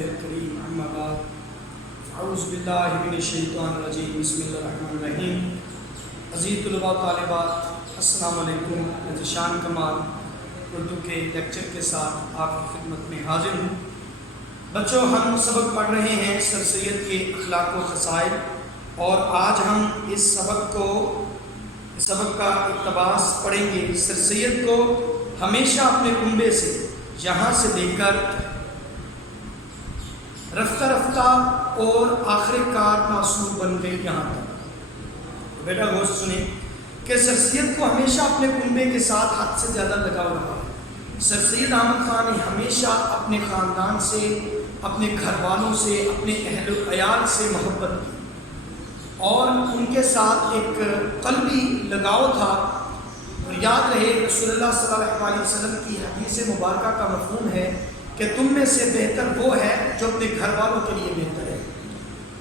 الکریم اما بعد اعوذ باللہ من الشیطان الرجیم بسم اللہ الرحمن الرحیم. عزیز طلباء طالبات السلام علیکم. میں ذیشان کمال اردو کے لیکچر کے ساتھ آپ کی خدمت میں حاضر ہوں. بچوں، ہم سبق پڑھ رہے ہیں سر سید کے اخلاق و خصائل، اور آج ہم اس سبق کا اقتباس پڑھیں گے. سر سید کو ہمیشہ اپنے کنبے سے یہاں سے لے کر رفتہ رفتہ اور آخر کار معصوم بن گئے یہاں تک. بیٹا غور سنیں کہ سر سید کو ہمیشہ اپنے کنبے کے ساتھ حد سے زیادہ لگاؤ رہا ہے. سر سید احمد خان نے ہمیشہ اپنے خاندان سے، اپنے گھر والوں سے، اپنے اہل و عیال سے محبت کی، اور ان کے ساتھ ایک قلبی لگاؤ تھا. اور یاد رہے رسول اللہ صلی اللہ علیہ وسلم کی حدیث مبارکہ کا مفہوم ہے کہ تم میں سے بہتر وہ ہے جو اپنے گھر والوں کے لیے بہتر ہے.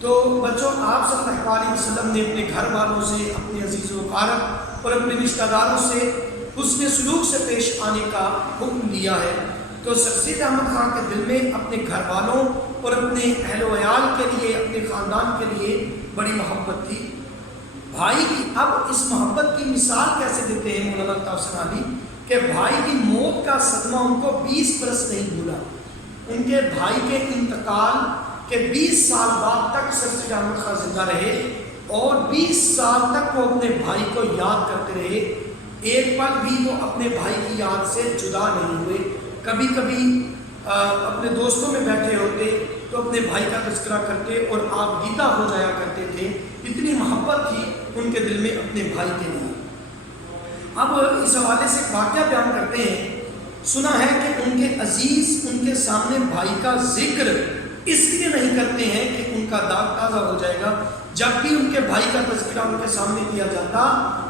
تو بچوں، آپ صلی اللہ علیہ وسلم نے اپنے گھر والوں سے، اپنے عزیز و اقارب اور اپنے رشتہ داروں سے حسن سلوک سے پیش آنے کا حکم دیا ہے. تو سر سید احمد خان کے دل میں اپنے گھر والوں اور اپنے اہل و عیال کے لیے، اپنے خاندان کے لیے بڑی محبت تھی. بھائی کی اب اس محبت کی مثال کیسے دیتے ہیں مولانا الطاف حسین علی کہ بھائی کی موت کا صدمہ ان کو 20 برس نہیں بھولا. ان کے بھائی کے انتقال کے 20 سال بعد تک سر سید احمد خان زندہ رہے، اور 20 سال تک وہ اپنے بھائی کو یاد کرتے رہے. ایک پل بھی وہ اپنے بھائی کی یاد سے جدا نہیں ہوئے. کبھی کبھی اپنے دوستوں میں بیٹھے ہوتے تو اپنے بھائی کا تذکرہ کرتے اور آپ دیدہ ہو جایا کرتے تھے. اتنی محبت تھی ان کے دل میں اپنے بھائی کے لیے. اب اس حوالے سے ایک واقعہ بیان کرتے ہیں. سنا ہے کہ ان کے عزیز ان کے سامنے بھائی کا ذکر اس لیے نہیں کرتے ہیں کہ ان کا داغ تازہ ہو جائے گا. جب بھی ان کے بھائی کا تذکرہ ان کے سامنے کیا جاتا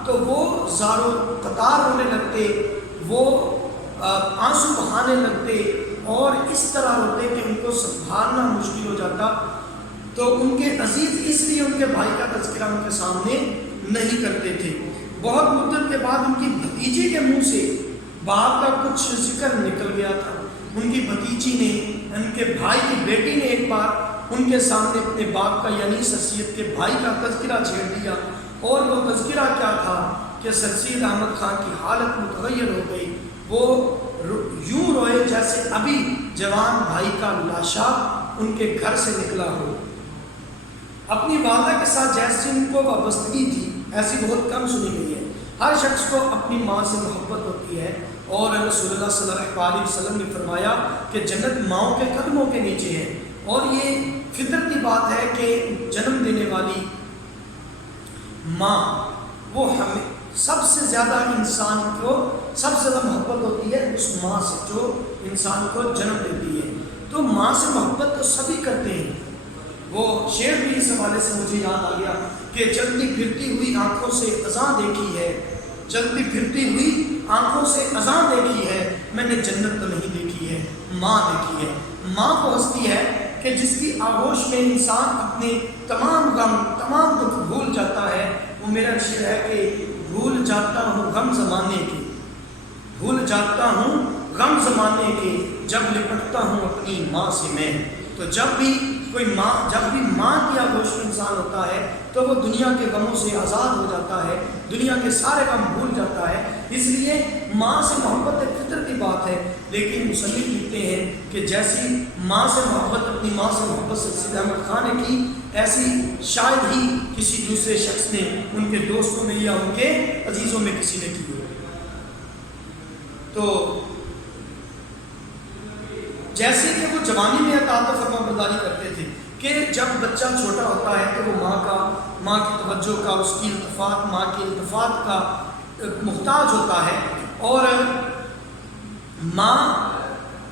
تو وہ زار و قطار ہونے لگتے، وہ آنسو بہانے لگتے، اور اس طرح ہوتے کہ ان کو سنبھالنا مشکل ہو جاتا. تو ان کے عزیز اس لیے ان کے بھائی کا تذکرہ ان کے سامنے نہیں کرتے تھے. بہت مدت کے بعد ان کی بھتیجی کے منہ سے باپ کا کچھ ذکر نکل گیا تھا. ان کی بھتیجی نے، ان کے بھائی کی بیٹی نے ایک بار ان کے سامنے اپنے باپ کا یعنی سر سید کے بھائی کا تذکرہ چھیڑ دیا. اور وہ تذکرہ کیا تھا کہ سر سید احمد خان کی حالت متغیر ہو گئی. وہ یوں روئے جیسے ابھی جوان بھائی کا لاشا ان کے گھر سے نکلا ہو. اپنی والدہ کے ساتھ جیسی ان کو وابستگی تھی ایسی بہت کم سنی گئی ہے. ہر شخص کو اپنی ماں سے محبت ہوتی ہے، اور رسول اللہ صلی اللہ علیہ وسلم نے فرمایا کہ جنت ماؤں کے قدموں کے نیچے ہے. اور یہ فطرتی بات ہے کہ جنم دینے والی ماں وہ ہمیں سب سے زیادہ انسان کو سب سے زیادہ محبت ہوتی ہے اس ماں سے جو انسان کو جنم دیتی ہے. تو ماں سے محبت تو سبھی کرتے ہیں. وہ شعر بھی اس حوالے سے مجھے یاد آ گیا کہ چلتی پھرتی ہوئی آنکھوں سے اذاں دیکھی ہے، چلتی پھرتی ہوئی آنکھوں سے اذاں دیکھی ہے، میں نے جنت تو نہیں دیکھی ہے، ماں دیکھی ہے. ماں وہ ہستی ہے کہ جس کی آغوش میں انسان اپنے تمام غم، تمام دکھ بھول جاتا ہے. وہ میرا شعر ہے کہ بھول جاتا ہوں غم زمانے کے، بھول جاتا ہوں غم زمانے کے، جب لپٹتا ہوں اپنی ماں سے میں. تو جب بھی ماں کی آغوش میں انسان ہوتا ہے تو وہ دنیا کے غموں سے آزاد ہو جاتا ہے، دنیا کے سارے غم بھول جاتا ہے. اس لیے ماں سے محبت ایک فطرتی بات ہے. لیکن مصنف لکھتے ہیں کہ جیسی ماں سے محبت، اپنی ماں سے محبت سر سید احمد خان نے کی، ایسی شاید ہی کسی دوسرے شخص نے ان کے دوستوں میں یا ان کے عزیزوں میں کسی نے کی ہو. تو جیسے کہ وہ جوانی میں اطاعت و فرما برداری کرتے تھے کہ جب بچہ چھوٹا ہوتا ہے تو وہ ماں کی توجہ کا، اس کی التفات، ماں کی التفات کا محتاج ہوتا ہے، اور ماں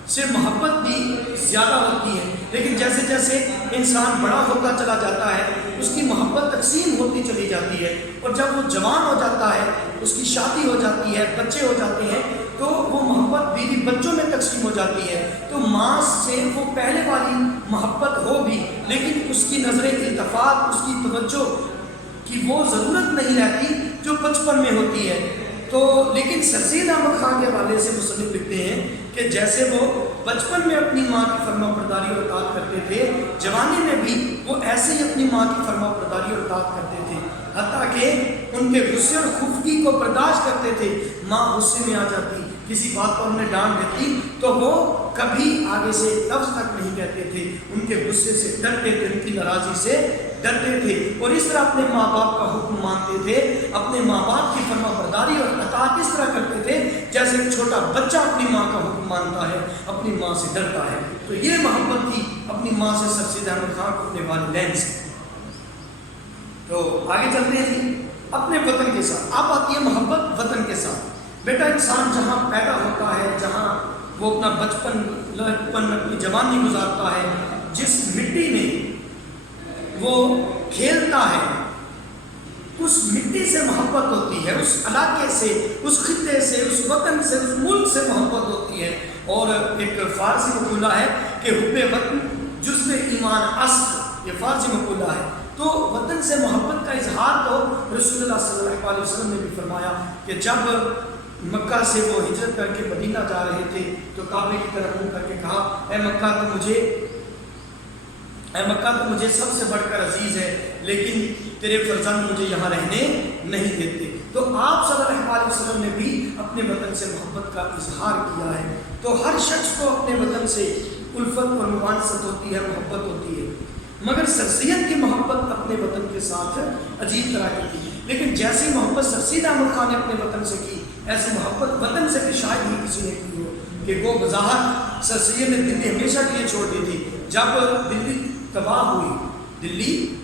سے محبت بھی زیادہ ہوتی ہے. لیکن جیسے جیسے انسان بڑا ہوتا چلا جاتا ہے اس کی محبت تقسیم ہوتی چلی جاتی ہے، اور جب وہ جوان ہو جاتا ہے، اس کی شادی ہو جاتی ہے، بچے ہو جاتے ہیں، تو وہ محبت بیوی بچوں میں تقسیم ہو جاتی ہے. تو ماں سے وہ پہلے والی محبت ہو بھی، لیکن اس کی نظر التفات، اس کی توجہ کی وہ ضرورت نہیں رہتی جو بچپن میں ہوتی ہے. تو لیکن سر سید احمد خان کے حوالے سے مصنف لکھتے ہیں کہ جیسے وہ بچپن میں اپنی ماں کی فرما برداری اور اطاعت کرتے تھے، جوانی میں بھی وہ ایسے ہی اپنی ماں کی فرما برداری اور اطاعت کرتے تھے، حتیٰ کہ ان کے غصے اور خفگی کو برداشت کرتے تھے۔ ماں غصے میں آ جاتی، کسی بات پر انہیں ڈانٹ دیتی تو وہ کبھی آگے سے ایک لفظ تک نہیں کہتے تھے، ان کے غصے سے ڈرتے تھے، ان کی ناراضی سے ڈرتے تھے، اور اس طرح اپنے ماں باپ کا حکم مانتے تھے، اپنے ماں باپ کی فرما برداری اور اطاعت اس طرح کرتے تھے جیسے ایک چھوٹا بچہ اپنی ماں کا حکم مانتا ہے، اپنی ماں سے ڈرتا ہے۔ تو یہ محبت تھی اپنی ماں سے سر سید احمد خان کو اپنے والدین سے۔ تو آگے چلتے ہیں جی، اپنے وطن کے ساتھ اب آتی ہے محبت وطن کے ساتھ۔ بیٹا انسان جہاں پیدا ہوتا ہے، جہاں وہ اپنا بچپن لڑکپن اپنی جوانی گزارتا ہے، جس مٹی میں وہ کھیلتا ہے، اس مٹی سے محبت ہوتی ہے، اس علاقے سے، اس خطے سے، اس وطن سے، اس ملک سے محبت ہوتی ہے۔ اور ایک فارسی مقولہ ہے کہ حب وطن جزو ایمان اصل، یہ فارسی مقولہ ہے۔ تو وطن سے محبت کا اظہار تو رسول اللہ صلی اللہ علیہ وسلم نے بھی فرمایا کہ جب مکہ سے وہ ہجرت کر کے مدینہ جا رہے تھے تو کعبے کی طرف منہ کر کے کہا، اے مکہ تو مجھے سب سے بڑھ کر عزیز ہے، لیکن تیرے فرزند مجھے یہاں رہنے نہیں دیتے۔ تو آپ صلی اللہ علیہ وسلم نے بھی اپنے وطن سے محبت کا اظہار کیا ہے۔ تو ہر شخص کو اپنے وطن سے الفت اور مبانست ہوتی ہے، محبت ہوتی ہے، مگر سر سید کی محبت اپنے وطن کے ساتھ عجیب طرح کی تھی۔ لیکن جیسی محبت سر سید احمد خان نے اپنے وطن سے کی، ایسی محبت وطن سے بھی شاید ہی کسی نے کی ہو کہ وہ بظاہر سر سید نے دلی ہمیشہ کے لیے چھوڑ دی تھی۔ جب دلی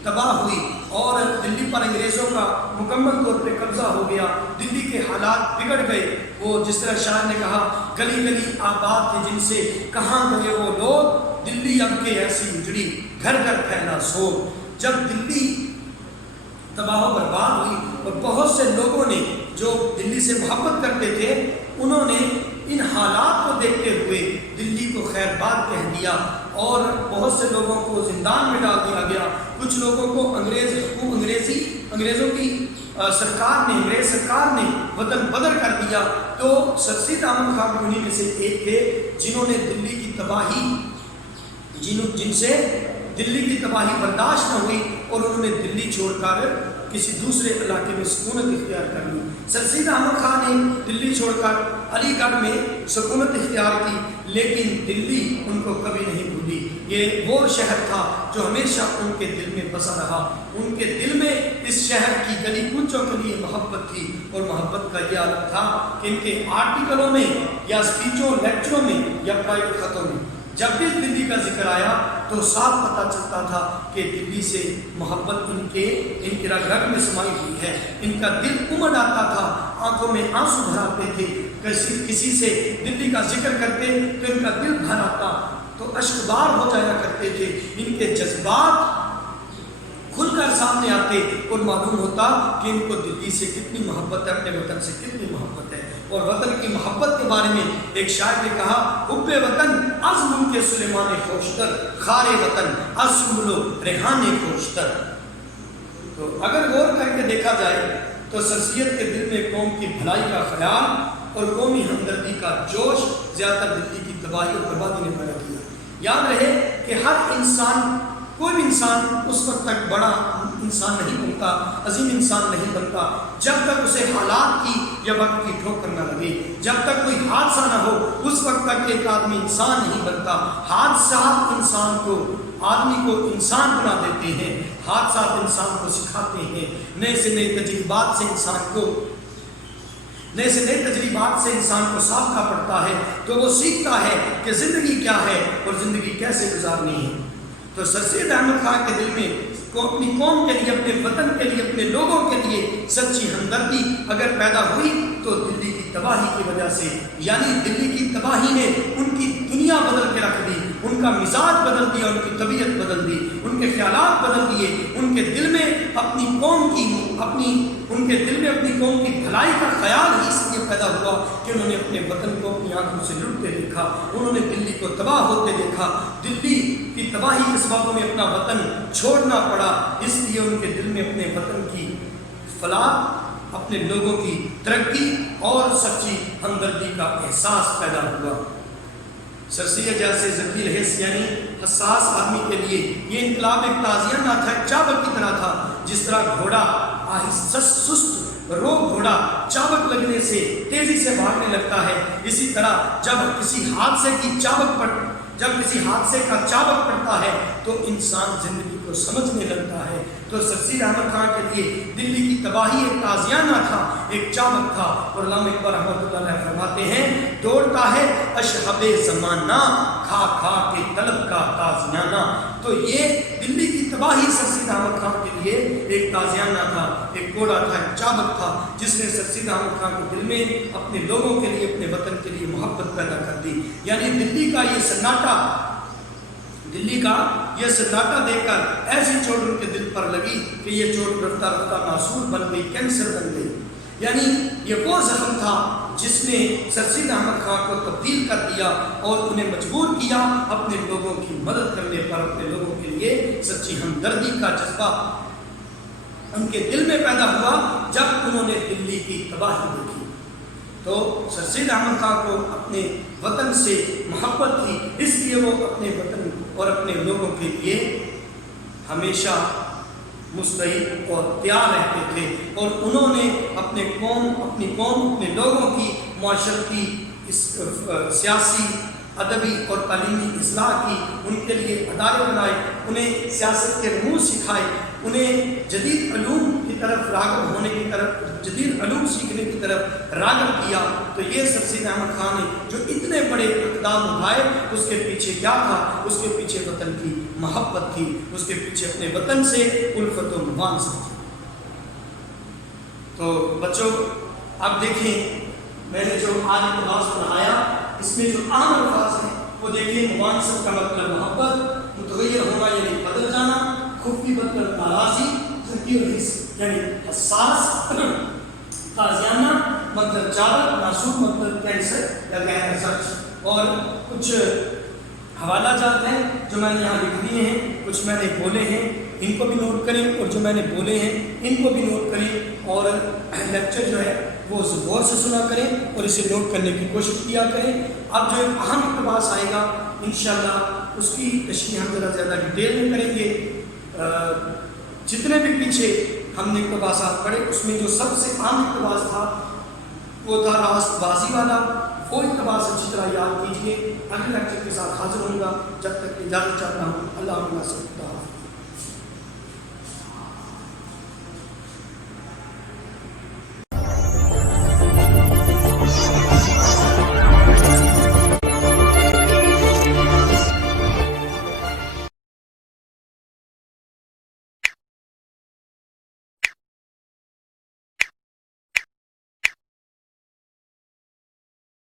تباہ ہوئی اور دلی پر انگریزوں کا مکمل طور پہ قبضہ ہو گیا، دلی کے حالات بگڑ گئے، وہ جس طرح شاعر نے کہا، گلی گلی آباد تھے جن سے کہاں گئے وہ لوگ، دلی اب کے ایسی اجڑی گھر گھر پھیلا سو۔ جب دلی تباہ و برباد ہوئی اور بہت سے لوگوں نے جو دلی سے محبت کرتے تھے، انہوں نے ان حالات کو دیکھتے ہوئے دلی کو خیر باد کہہ دیا اور بہت سے لوگوں کو زندان میں ڈال دیا گیا، کچھ لوگوں کو انگریزوں کی انگریز سرکار نے وطن بدر کر دیا۔ تو سر سید احمد خان انہی میں سے ایک تھے جنہوں نے دلی کی تباہی جن سے دلی کی تباہی برداشت نہ ہوئی اور انہوں نے دلی چھوڑ کر کسی دوسرے علاقے میں سکونت اختیار کر لی۔ سر سید احمد خان نے دلی چھوڑ کر علی گڑھ میں سکونت اختیار کی، لیکن دلی ان کو کبھی نہیں بھولی۔ یہ وہ شہر تھا جو ہمیشہ ان کے دل میں بسا رہا۔ ان کے دل میں اس شہر کی گلی کوچوں کے لیے محبت تھی، اور محبت کا یہ عالم تھا کہ ان کے آرٹیکلوں میں یا اسپیچوں، لیکچروں میں یا پرائیویٹ خطوں میں جب بھی دلی کا ذکر آیا تو صاف پتہ چلتا تھا کہ دلی سے محبت ان کے رگ رگ میں سمائی ہوئی ہے۔ ان کا دل امڑ آتا تھا، آنکھوں میں آنسو بھر آتے تھے، کسی سے دلی کا ذکر کرتے تو ان کا دل بھر آتا تو اشکبار ہو جایا کرتے تھے۔ ان کے جذبات کھل کر سامنے آتے اور معلوم ہوتا کہ ان کو دلی سے کتنی محبت ہے، اپنے وطن سے کتنی محبت ہے۔ اور وطن کی محبت کے بارے میں ایک شاعر نے کہا، حب وطن از ملک سلیمان خوشتر، خار وطن از سنبل و ریحان خوشتر۔ تو اگر غور کر کے دیکھا جائے تو سر سید کے دل میں قوم کی بھلائی کا خیال اور قومی ہمدردی کا جوش زیادہ تر دلی کی تباہی اور بربادی نے پیدا کیا۔ یاد رہے کہ ہر انسان، کوئی بھی انسان اس وقت تک بڑا انسان نہیں بنتا، عظیم انسان نہیں بنتا جب تک اسے حالات کی یا وقت کی ٹھوکر نہ لگے، جب تک کوئی حادثہ نہ ہو اس وقت تک ایک آدمی انسان نہیں بنتا۔ حادثات آدمی کو انسان بنا دیتے ہیں، حادثات انسان کو سکھاتے ہیں، نئے سے نئے تجربات سے انسان کو سابقہ پڑتا ہے تو وہ سیکھتا ہے کہ زندگی کیا ہے اور زندگی کیسے گزارنی ہے۔ تو سر سید احمد خان کے دل میں اپنی قوم کے لیے، اپنے وطن کے لیے، اپنے لوگوں کے لیے سچی ہمدردی اگر پیدا ہوئی تو دلی کی تباہی کی وجہ سے، یعنی دلی کی تباہی نے ان کی دنیا بدل کے رکھ دی، ان کا مزاج بدل دیا، ان کی طبیعت بدل دی، ان کے خیالات بدل دیے، ان کے دل میں اپنی قوم کی بھلائی کا خیال ہی اس لیے پیدا ہوا کہ انہوں نے اپنے وطن کو اپنی آنکھوں سے لٹتے دیکھا، انہوں نے دلی کو تباہ ہوتے دیکھا، دلی کی تباہی کے سبب میں اپنا وطن چھوڑنا پڑا، اس لیے ان کے دل میں اپنے وطن کی فلاح، اپنے لوگوں کی ترقی اور سچی ہمدردی کا احساس پیدا ہوا۔ سرسیہ جیسے ذکی الحس یعنی حساس آدمی کے لیے یہ انقلاب ایک تازیہ نہ تھا، ایک چابک کی طرح تھا. جس طرح گھوڑا سست رو گھوڑا چابک لگنے سے تیزی سے بھاگنے لگتا ہے، اسی طرح جب کسی حادثے کا چابک پڑتا ہے تو انسان زندگی کو سمجھنے لگتا ہے. تو سرسید احمد خان کے لیے دلی کی تباہی ایک تازیانہ تھا، ایک چابک تھا. اور علامہ اقبال رحمۃ اللہ علیہ فرماتے ہیں دوڑتا ہے اشہب زمانہ کھا کھا کے طلب کا تازیانہ. تو یہ دلی کی تباہی سرسید احمد خان کے لیے ایک تازیانہ تھا، ایک گھوڑا تھا، ایک چابک تھا جس نے سرسید احمد خان کے دل میں اپنے لوگوں کے لیے، اپنے وطن کے لیے محبت پیدا کر دی. یعنی دلی کا یہ سناٹا دیکھ کر ایسی چوٹ ان کے دل پر لگی کہ یہ چوٹ رفتہ رفتہ ناسور بن گئی، کینسر بن گئی. یعنی یہ وہ زخم تھا جس نے سرسید احمد خان کو تبدیل کر دیا اور انہیں مجبور کیا اپنے لوگوں کی مدد کرنے پر. اپنے لوگوں کے لیے سچی ہمدردی کا جذبہ ان کے دل میں پیدا ہوا جب انہوں نے دلی کی تباہی دیکھی. تو سرسید احمد خان کو اپنے وطن سے محبت تھی، اس لیے وہ اپنے وطن اور اپنے لوگوں کے لیے ہمیشہ مستعد اور تیار رہتے تھے. اور انہوں نے اپنی قوم، اپنے لوگوں کی معاشرتی، سیاسی، ادبی اور تعلیمی اصلاح کی. ان کے لیے ادارے بنائے، انہیں سیاست کے رموز سکھائے، انہیں جدید علوم کی طرف راغب ہونے کی طرف، جدید علوم سیکھنے کی طرف راغب کیا. تو یہ سرسید احمد خان نے جو اتنے بڑے اقدام اٹھائے اس کے پیچھے کیا تھا؟ اس کے پیچھے وطن کی محبت تھی، اس کے پیچھے اپنے وطن سے الفت و موانست تھی. تو بچوں اب دیکھیں میں نے جو آج اقتباس پڑھایا اس میں جو اہم الفاظ ہیں وہ دیکھیں. موانست کا مطلب محبت، متغیر ہونا یعنی بدل جانا، خفی مطلب ناراضی، ذکی الحس یعنی حساس، تازیانہ مطلب چابک، ناسور مطلب کینسر یا گہرا سچ. اور کچھ حوالہ جات ہیں جو میں نے یہاں لکھ دیے ہیں، کچھ میں نے بولے ہیں، ان کو بھی نوٹ کریں، اور جو میں نے بولے ہیں ان کو بھی نوٹ کریں. اور لیکچر جو ہے وہ غور سے سنا کریں اور اسے نوٹ کرنے کی کوشش کیا کریں. اب جو ایک اہم اقتباس آئے گا انشاءاللہ اس کی تشریح ہم ذرا زیادہ ڈیٹیل میں کریں گے. جتنے بھی پیچھے ہم نے اقتباسات پڑھے اس میں جو سب سے اہم اقتباس تھا وہ تھا راست بازی والا. وہ اقتباس اچھی طرح یاد کیجیے. اگلے لیکچر کے ساتھ حاضر ہوں گا، جب تک اجازت چاہتا ہوں. اللہ حافظ.